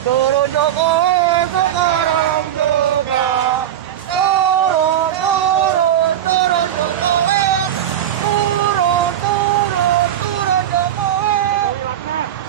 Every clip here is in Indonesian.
Turun Jokowi sekarang juga. Turun Jokowi. Turun Jokowi. Turun Jokowi sekarang juga.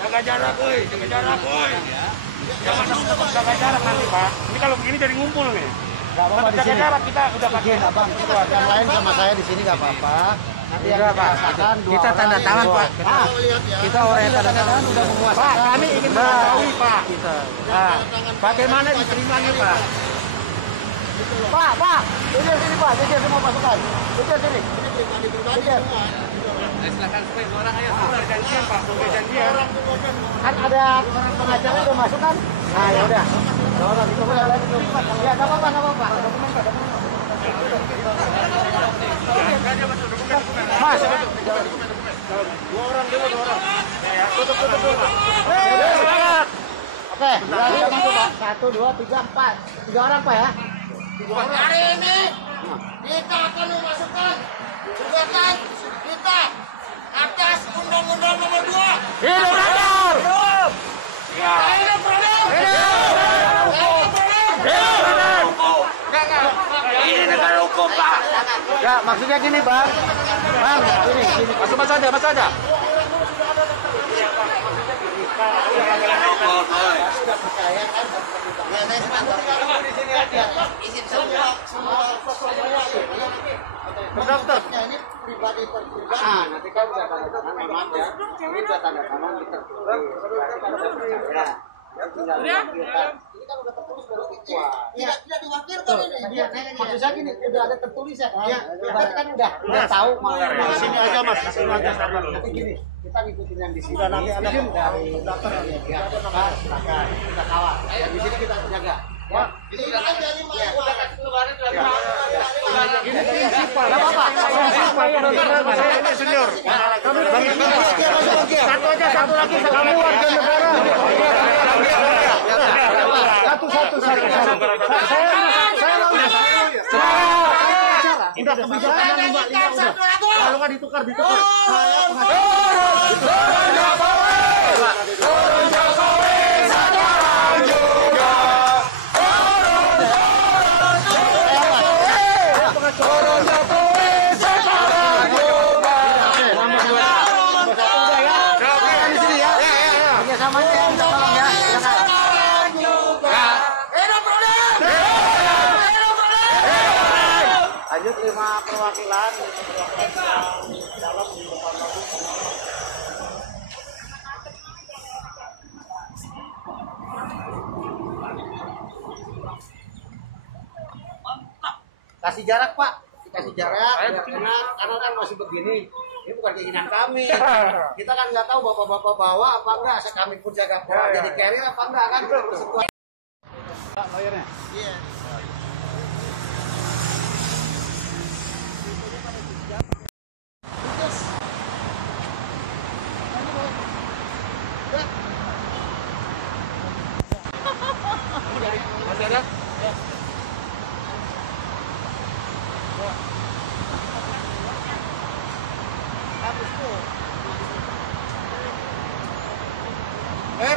Jaga jarak, woi. Jangan jaga jarak nanti, Pak. Ini kalau begini jadi ngumpul nih. Gak apa-apa di sini. Jarak kita udah pakai. Abang, yang lain sama saya di sini gak apa-apa. Nanti yang Pak. Kita tanda tangan, Pak. Kita orang yang tanda tangan udah memuaskan. Pak, kami ingin mengetahui, Pak. Nah, bagaimana diterimanya, Pak? Pak, sini Pak, semua pasukan. Sini. Silakan semua orang ayo keluar janjian, Pak. Janjian. Kan ada pengacara udah masuk kan? Nah, ya udah. Orang itu lagi. Ya, enggak apa-apa. Dokumen. Mas, dua orang. Ya, tutup. Oke, udah masuk Pak. 1, 2, 3, 4. 3 orang Pak ya. Hari ini kita akan memasukkan gugatan kita atas Undang-Undang Nomor 2. Hidup Radar! Hidup! Hidup Radar! Ini negara hukum, Pak. Ya, maksudnya gini, Bang. Bang, sini. Masuk aja. Dokter. Ini pribadi terpribadi. Nanti kan udah tanda tangan memang ya. Ini udah tanda tangan kita. Ya. Ini kan udah tertulis dari Ketua. Tidak diwakilkan ini. Maksudnya gini, udah ada tertulis ya. Iya. Berarti kan udah tahu mau. Di sini aja, Mas. Nanti gini, kita ngikutin yang di sini. Nanti ada dari dokter ya. Kita kawal. Di sini kita jaga. Ya. Ini kan dari mahasiswa. Ini prinsipal. Enggak apa-apa. Saya senior. Satu lagi. Kamu warga negara. Satu. Saya udah kebijakan Mbak Lina udah. Kalau nggak ditukar. Lanjut 5 perwakilan dalam kasih jarak Pak, dikasih jarak karena kan masih begini. Ini bukan keinginan kami. Kita kan nggak tahu bapak-bapak bawa apa enggak. Kami pun jaga bawa jadi carrier apa enggak kan? Pak, bayarnya. Iya. Masih ada?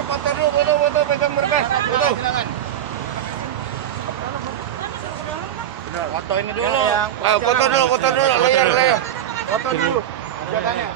Foto dulu, foto, pegang berkas, foto. Foto ini dulu. Foto dulu, layar. Foto dulu. Jaganya.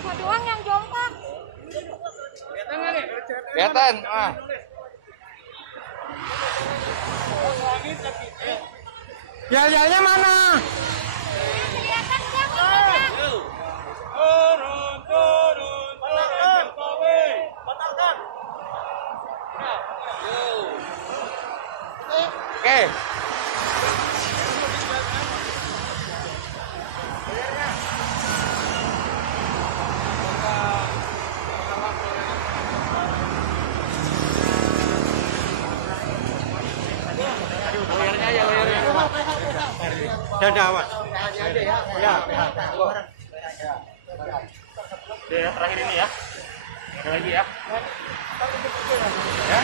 Gua doang yang jongkok. Kelihatan. Yel-yelnya mana? Kelihatan siapa? Dadawan. PH-nya aja ya. Ya. Ya. Ya, terakhir ini ya. Ada lagi ya. Ya.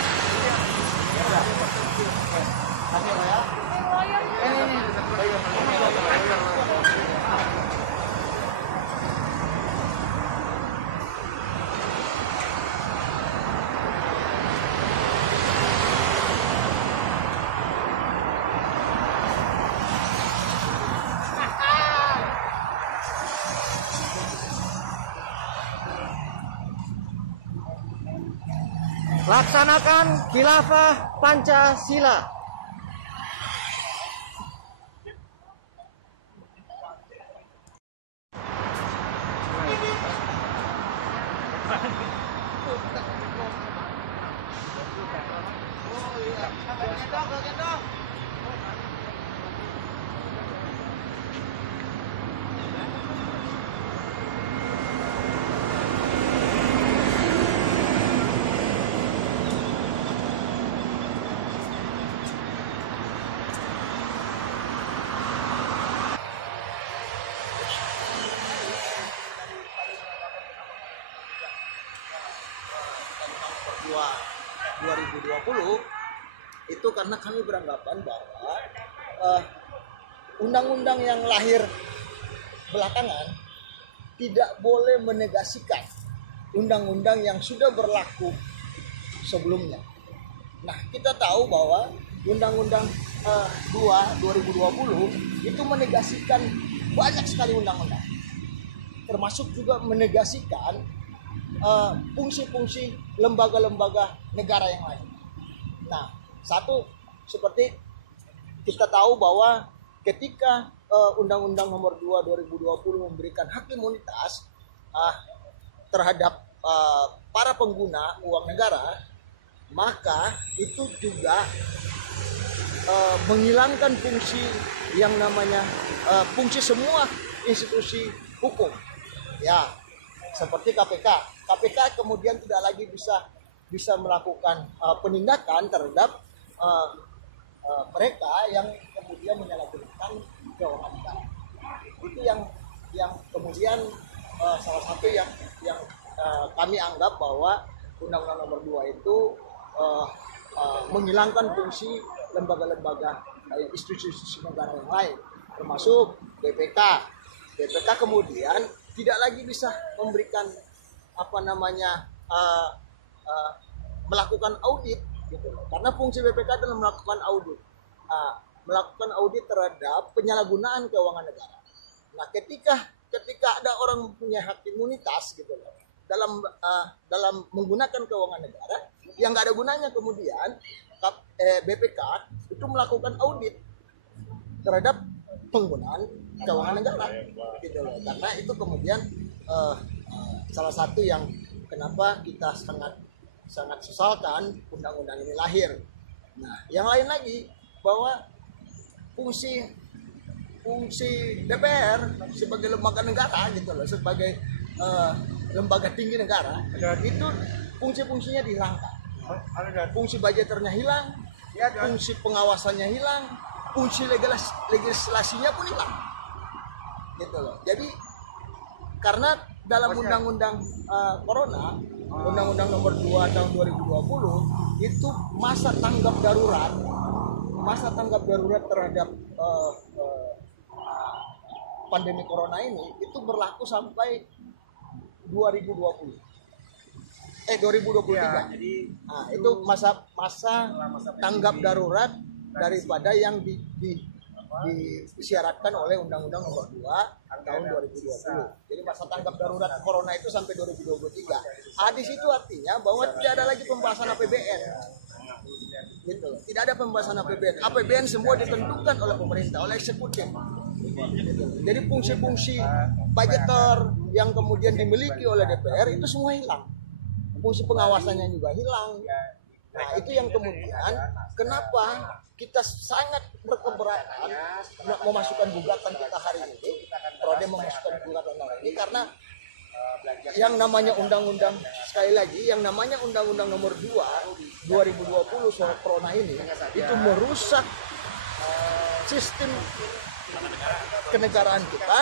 Laksanakan khilafah Pancasila. Dua 2020 itu karena kami beranggapan bahwa undang-undang yang lahir belakangan tidak boleh menegasikan undang-undang yang sudah berlaku sebelumnya. Nah, kita tahu bahwa Undang-Undang 2020 itu menegasikan banyak sekali undang-undang, termasuk juga menegasikan fungsi-fungsi lembaga-lembaga negara yang lain. Nah, satu seperti kita tahu bahwa ketika Undang-Undang Nomor 2 2020 memberikan hak imunitas terhadap para pengguna uang negara, maka itu juga menghilangkan fungsi yang namanya fungsi semua institusi hukum. Ya, seperti KPK. KPK kemudian tidak lagi bisa melakukan penindakan terhadap mereka yang kemudian menyalahgunakan keuangan negara. Itu yang kemudian salah satu yang kami anggap bahwa Undang-Undang Nomor 2 itu menghilangkan fungsi lembaga-lembaga institusi negara yang lain, termasuk BPK. BPK kemudian tidak lagi bisa memberikan melakukan audit gitu loh. Karena fungsi BPK adalah melakukan audit terhadap penyalahgunaan keuangan negara. Nah, ketika ada orang punya hak imunitas gitu loh dalam menggunakan keuangan negara, yang nggak ada gunanya kemudian BPK itu melakukan audit terhadap penggunaan keuangan negara gitu loh. Karena itu kemudian salah satu yang kenapa kita sangat sesalkan undang-undang ini lahir. Nah, yang lain lagi bahwa fungsi DPR sebagai lembaga negara gitu loh, sebagai lembaga tinggi negara, itu fungsi-fungsinya dihilangkan. Fungsi budgeternya hilang, fungsi pengawasannya hilang, fungsi legislasinya pun hilang. Gitu loh. Jadi karena dalam undang-undang corona, Undang-Undang Nomor 2 tahun 2020 itu masa tanggap darurat terhadap pandemi corona ini itu berlaku sampai 2023. Nah, itu masa tanggap darurat daripada yang disyaratkan oleh Undang-Undang Nomor 2 tahun 2020. Jadi masa tanggap darurat corona itu sampai 2023. Di situ artinya bahwa tidak ada lagi pembahasan APBN. Gitu. Tidak ada pembahasan APBN. APBN semua ditentukan oleh pemerintah, oleh eksekutif. Gitu. Jadi fungsi-fungsi budgeter yang kemudian dimiliki oleh DPR itu semua hilang. Fungsi pengawasannya juga hilang. Nah, itu yang kemudian kenapa kita sangat berkeberatan memasukkan gugatan kita hari ini, Perode memasukkan gugatan hari ini karena yang namanya undang-undang, sekali lagi, yang namanya Undang-Undang Nomor 2 2020 soal corona ini itu merusak sistem kenegaraan kita,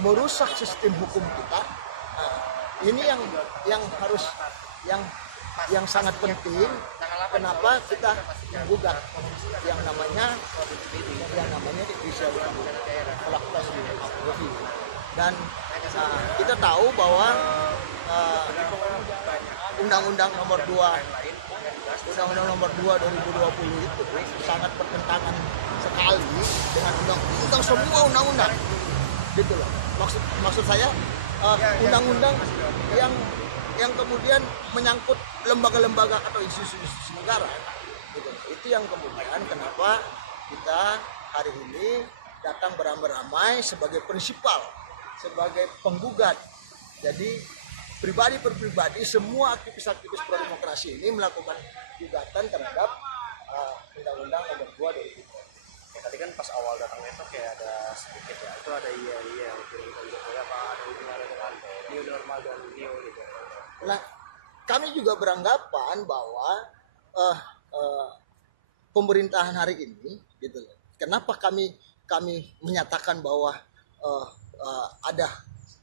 merusak sistem hukum kita. Nah, ini yang harus yang sangat penting. Kenapa kita menggugat yang namanya bisa melakukan review. Dan kita tahu bahwa Undang-Undang nomor 2 2020 itu sangat bertentangan sekali dengan semua undang-undang, gitu loh. Maksud saya undang-undang yang kemudian menyangkut lembaga-lembaga atau institusi negara, gitu. Itu yang kemudian kenapa kita hari ini datang beramai-ramai sebagai prinsipal, sebagai penggugat. Jadi pribadi per pribadi semua aktivis-aktivis pro demokrasi ini melakukan gugatan terhadap Undang-Undang nomor 2 2020. Tadi kan pas awal datang itu kayak ada sedikit ya, itu ada iya apa ada hubungannya dengan new normal dan new gitu. Nah, kami juga beranggapan bahwa pemerintahan hari ini, gitu loh. Kenapa kami menyatakan bahwa ada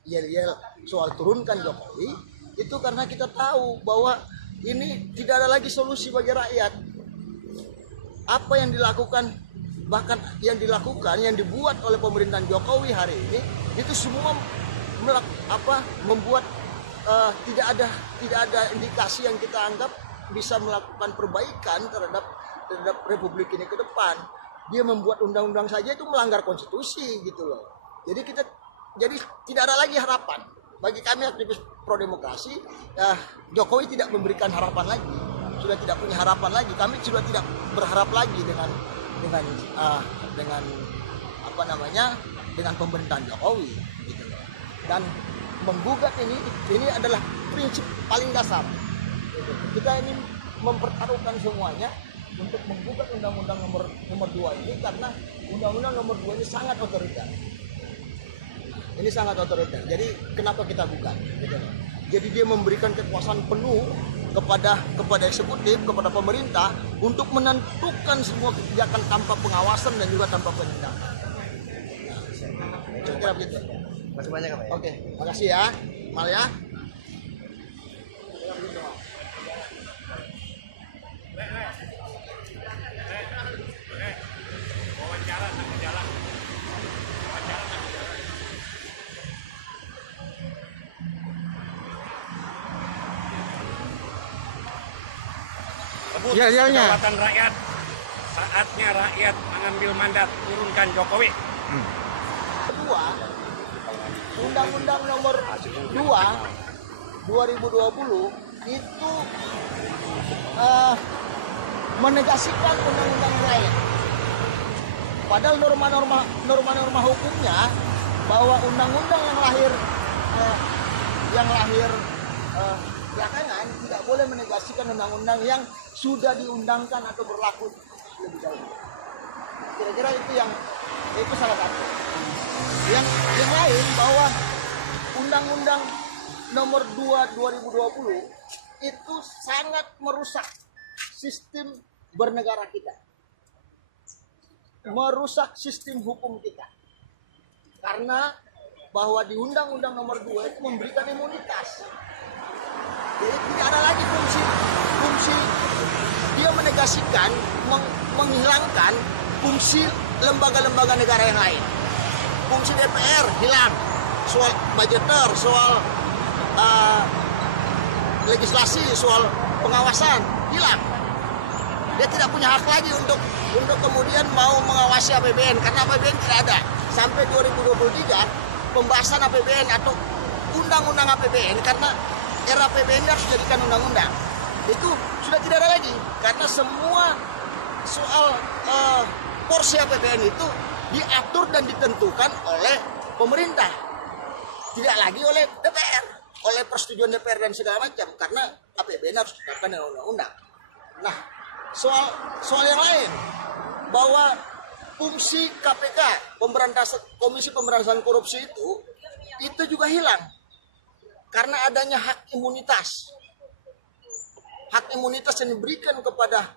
yel-yel soal turunkan Jokowi, itu karena kita tahu bahwa ini tidak ada lagi solusi bagi rakyat. Apa yang dilakukan, bahkan yang dibuat oleh pemerintahan Jokowi hari ini, itu semua membuat tidak ada indikasi yang kita anggap bisa melakukan perbaikan terhadap Republik ini ke depan. Dia membuat undang-undang saja itu melanggar konstitusi, gitu loh. Jadi tidak ada lagi harapan bagi kami aktivis pro demokrasi. Jokowi tidak memberikan harapan lagi, sudah tidak punya harapan lagi. Kami sudah tidak berharap lagi dengan pemerintahan Jokowi, gitu loh. Dan menggugat ini adalah prinsip paling dasar. Kita ini mempertaruhkan semuanya untuk menggugat Undang-Undang nomor 2 ini karena Undang-Undang nomor 2 ini sangat otoriter. Ini sangat otoriter. Jadi kenapa kita gugat? Jadi dia memberikan kekuasaan penuh kepada eksekutif, kepada pemerintah untuk menentukan semua kebijakan tanpa pengawasan dan juga tanpa penindakan. Kira-kira begitu. Masih banyak apa ya? Oke, makasih ya, Mal ya. Kedaulatan rakyat, saatnya rakyat mengambil mandat turunkan Jokowi. Kedua, Undang-Undang nomor 2 2020 itu menegasikan undang-undang lain. Padahal norma-norma hukumnya bahwa undang-undang yang lahir belakangan tidak boleh menegasikan undang-undang yang sudah diundangkan atau berlaku lebih dahulu. Kira-kira itu salah satu. Yang lain bahwa Undang-Undang nomor 2 2020 itu sangat merusak sistem bernegara kita. Merusak sistem hukum kita. Karena bahwa di Undang-Undang nomor 2 itu memberikan imunitas. Jadi tidak ada lagi fungsi dia menegasikan, menghilangkan fungsi lembaga-lembaga negara yang lain. Fungsi DPR hilang, soal budgeter, soal legislasi, soal pengawasan hilang. Dia tidak punya hak lagi untuk kemudian mau mengawasi APBN karena APBN tidak ada. Sampai 2023 pembahasan APBN atau undang-undang APBN karena era APBN harus dijadikan undang-undang. Itu sudah tidak ada lagi karena semua soal porsi APBN itu diatur dan ditentukan oleh pemerintah, tidak lagi oleh DPR, oleh persetujuan DPR dan segala macam karena APBN harus ditetapkan dengan undang-undang. Nah, soal yang lain bahwa fungsi KPK, Komisi Pemberantasan Korupsi itu juga hilang karena adanya hak imunitas yang diberikan kepada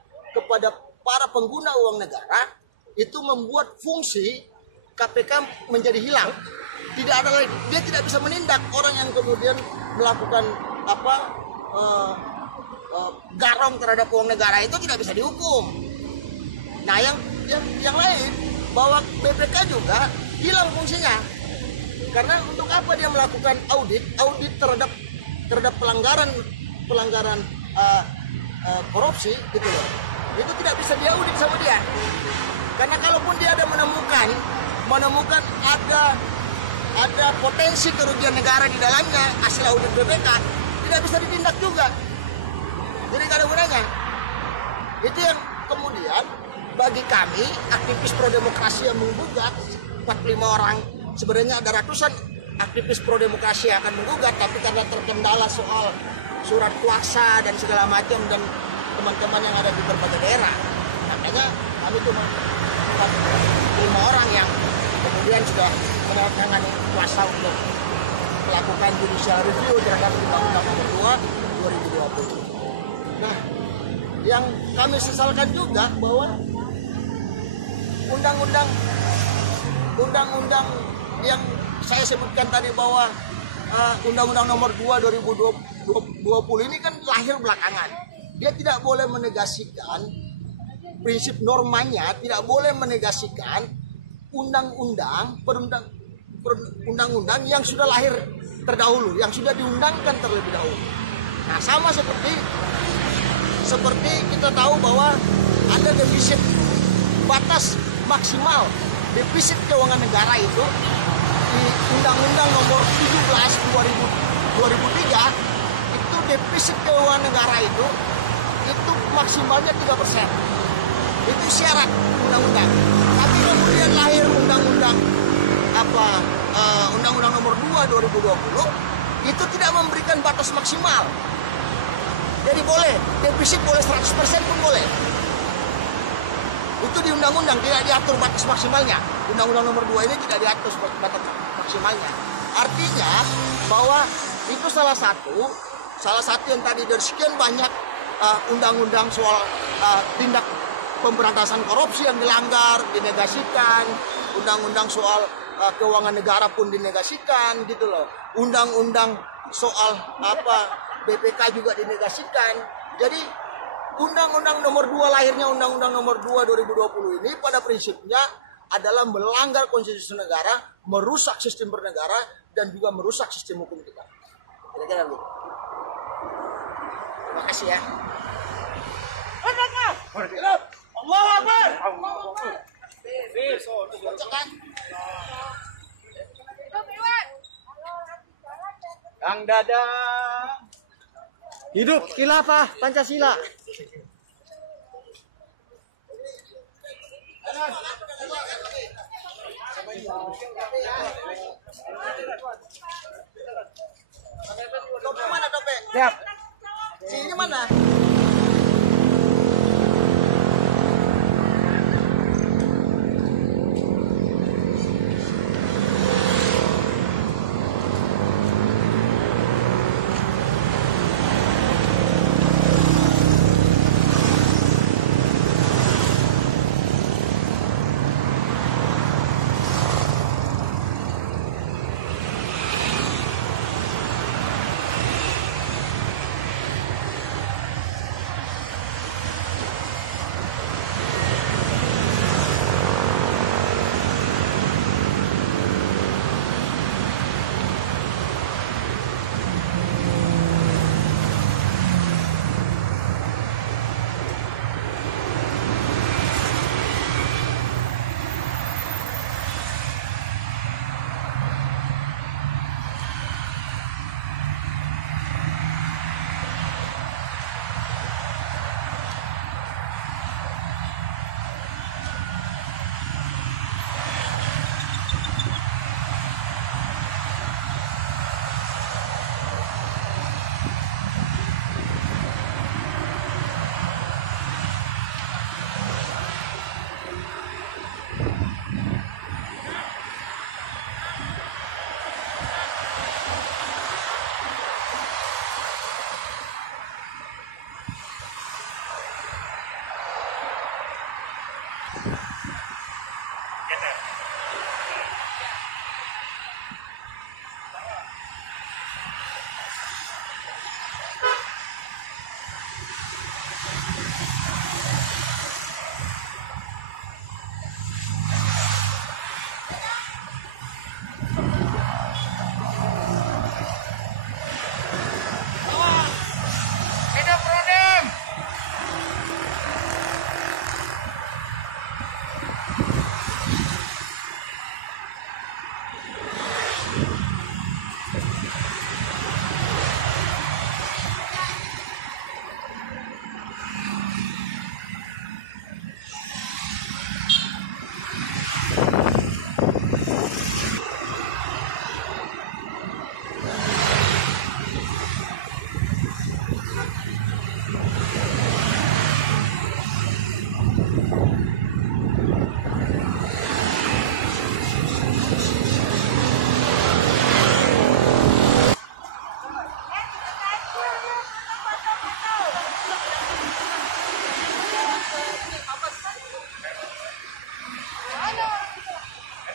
para pengguna uang negara itu membuat fungsi KPK menjadi hilang. Tidak ada lagi, dia tidak bisa menindak orang yang kemudian melakukan garong terhadap uang negara, itu tidak bisa dihukum. Nah, yang lain, bahwa BPK juga hilang fungsinya. Karena untuk apa dia melakukan audit terhadap pelanggaran korupsi gitu loh. Itu tidak bisa diaudit sama dia. Karena kalaupun dia ada menemukan ada potensi kerugian negara di dalamnya hasil audit BPK, tidak bisa ditindak juga. Jadi tidak ada gunanya. Itu yang kemudian bagi kami aktivis pro demokrasi yang menggugat 45 orang, sebenarnya ada ratusan aktivis pro demokrasi yang akan menggugat, tapi karena terkendala soal surat kuasa dan segala macam dan teman-teman yang ada di berbagai daerah, makanya kami cuma 45 orang yang kemudian sudah menandatangani kuasa untuk melakukan judicial review terhadap Undang-Undang Nomor 2 2020. Nah, yang kami sesalkan juga bahwa undang-undang yang saya sebutkan tadi bahwa Undang-Undang Nomor 2 2020 ini kan lahir belakangan. Dia tidak boleh menegasikan prinsip normanya, tidak boleh menegasikan undang-undang yang sudah lahir terdahulu, yang sudah diundangkan terlebih dahulu. Nah, sama seperti kita tahu bahwa ada defisit batas maksimal defisit keuangan negara itu di Undang-Undang Nomor 17 2003 itu defisit keuangan negara itu maksimalnya 3%. Itu syarat undang-undang. Tapi kemudian lahir Undang-Undang Nomor 2 2020 itu tidak memberikan batas maksimal. Jadi boleh, defisit boleh 100% pun boleh. Itu di undang-undang tidak diatur batas maksimalnya. Undang-Undang Nomor 2 ini tidak diatur batas maksimalnya. Artinya bahwa itu salah satu yang tadi dari sekian banyak undang-undang soal tindak pemberantasan korupsi yang dilanggar, dinegasikan. Undang-undang soal keuangan negara pun dinegasikan gitu loh. Undang-undang soal BPK juga dinegasikan. Jadi Undang-Undang Nomor 2 lahirnya Undang-Undang Nomor 2 2020 ini pada prinsipnya adalah melanggar konstitusi negara, merusak sistem bernegara dan juga merusak sistem hukum kita. Kira-kira begitu. Terima kasih ya. Allah Akbar. Kang Dadang. Hidup khilafah Pancasila. Topeng mana topeng? Siap. Sini mana?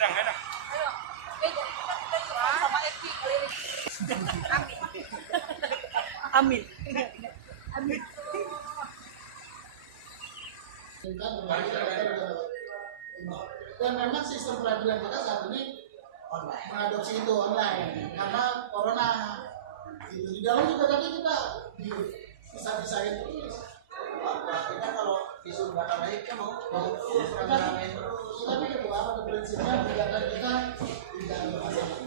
Edang. Ayo. Jadi kita sama Eki kali ini. Amin. Amin. Dan memang sistem peradilan kita saat ini mengadopsi itu online karena corona. Di dalam juga tadi kita bisa-bisain terus. Kita kalau isu bakal naik kan mau Tapi kedua pada prinsipnya kegiatan kita tidak ada masalah.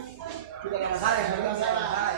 tidak ada masalah ya.